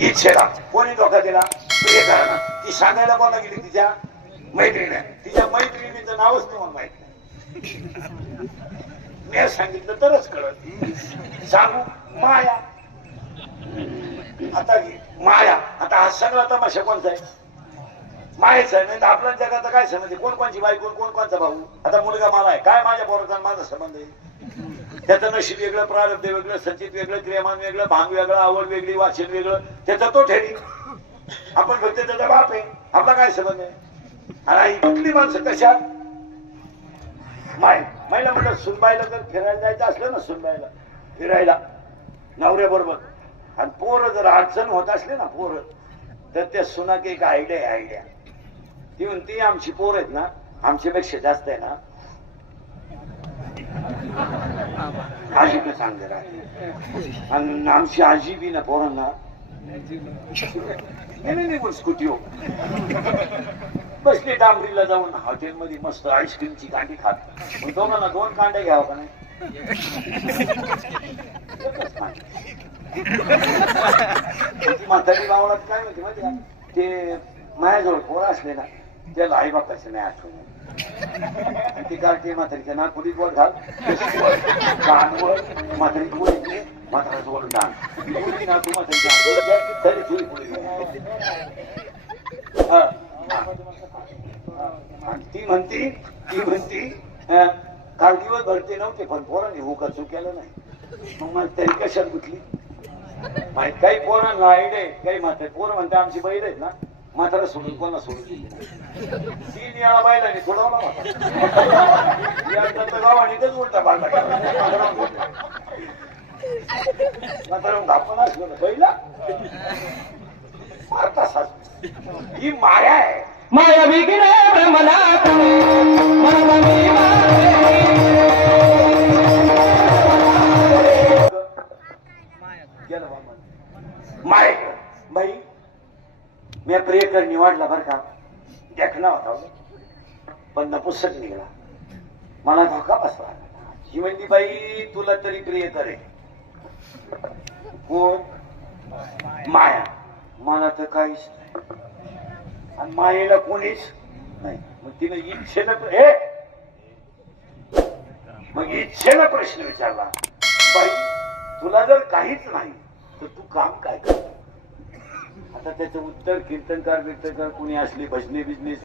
इच्छेला कोणी धोका दिला? प्रियकरांना ती सांगायला कोणा गेली तिच्या मैत्रिणी तिच्या मैत्रिणीचं नावच नाही मला माहीत. मी सांगितलं तरच कळत. सांगू माया. आता माया. आता हा सगळा तमाशा कोणता आहे? मायेचा आहे. नाही तर आपल्या जगाचा काय समजते कोण कोणची बाई कोण कोणचा भाऊ? आता मुलगा मला आहे. काय माझ्या पोराचा माझा संबंध आहे? त्याचं नशीब वेगळं प्रारब्ध वेगळं संचित वेगळं क्रियमान वेगळं भांग वेगळं आवड वेगळी वाचन वेगळं त्याचा तो ठेवी आपण फक्त त्याचा बाप आहे. आपला काय संबंध आहे? आणि कुठली माणसं कशा माय महिला म्हणलं सुनबाईला जर फिरायला जायचं असलं ना सुनबाईला फिरायला नवऱ्या बरोबर आणि पोरं जर अडचण होत असले ना पोरं तर त्या सुनाक एक आयडिया आहे. आयडिया ती म्हणती आमची पोर आहेत ना आमच्यापेक्षा जास्त आहे ना आजीला सांग जरा आणि आमची आजी बी ना पोरांना नाही नाही स्कूटी हो बसली डांबरीला जाऊन हॉटेलमध्ये मस्त आईस्क्रीमची कांडी खात मग दोघांना दोन कांड्या घ्यावं का नाही म्हातारी गावाला काय म्हणते माहिती ते माझ्याजवळ पोर असले ना त्याला आई बापाचं नाही आठवण ती काढते म्हातारीच्या नागपुरीत वर घाल. कानवर म्हातारी पुढे येते म्हाताराचं वर डान पुढे तू म्हातारीच्या तरी तुझी पुढे आणि ती म्हणती ती म्हणती काल दिवस भरते नव्हते पण पोरांनी हो हुका केलं नाही. मग मला तरी कशात गुतली? माहीत काही पोरांना आयडे आहे काही मात्र पोरं म्हणते आमची बैल आहेत ना. म्हातारा सोडून कोणा सोडून तीन वेळा बैलाने सोडवला म्हातारा गावाने तेच उलटा केला. म्हातारा आपण असलो ना बैला मारता सासू ही माया आहे. भ्रमला गेलं. माय. बाई मी प्रियकर निवडला बर का. देखना होता हो. पण नपुसक निघाला मला धोका बसवा. ही म्हणली बाई तुला तरी प्रियकर आहे. कोण? माया. मला तर काहीच नाही. आणि मायेला कोणीच नाही. मग तिने इच्छेनं हे मग इच्छेनं प्रश्न विचारला. बाई तुला जर काहीच नाही तर तू काम काय कर आता त्याचं उत्तर कीर्तनकार कीर्तनकार कुणी असले भजने बिजनेस